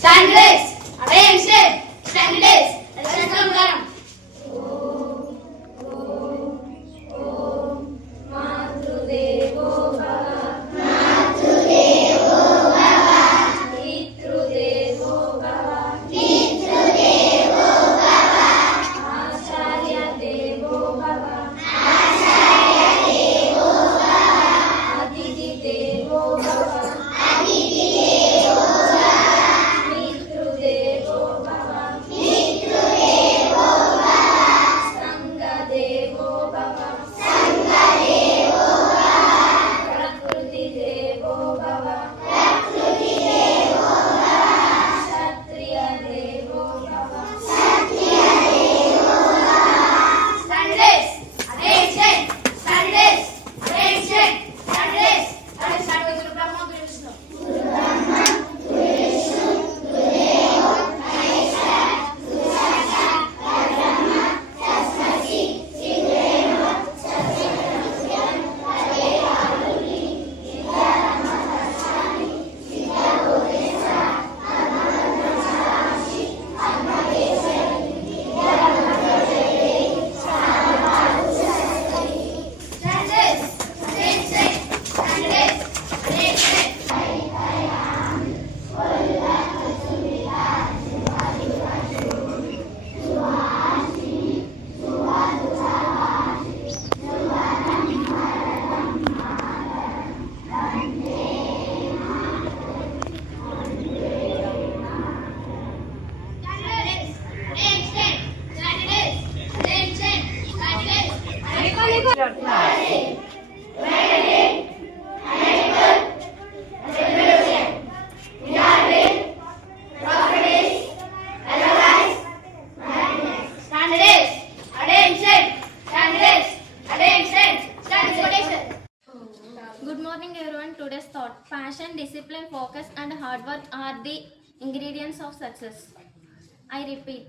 Standards. Attention. Standards. Attention. Good morning everyone. Today's thought: passion, discipline, focus and hard work are the ingredients of success. I repeat,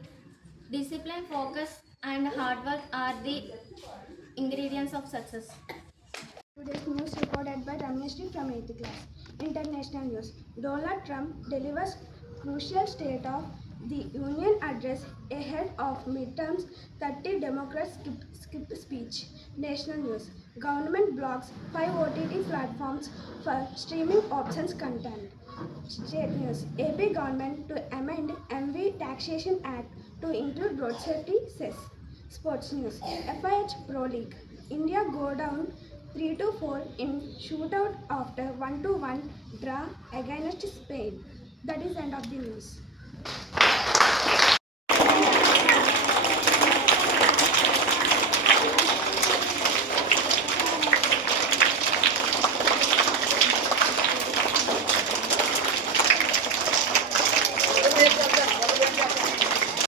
discipline, focus and hard work are the ingredients of success. Today's news reported by Rameshri from 8th class. International news. Donald Trump delivers crucial State of the Union address ahead of midterms. 30 Democrats skip speech. National news. Government blocks 5 OTT platforms for streaming options content. State news. AP government to amend MV Taxation Act to include road safety cess. Sports news. FIH Pro League. India go down 3-4 in shootout after 1-1 draw against Spain. That is end of the news.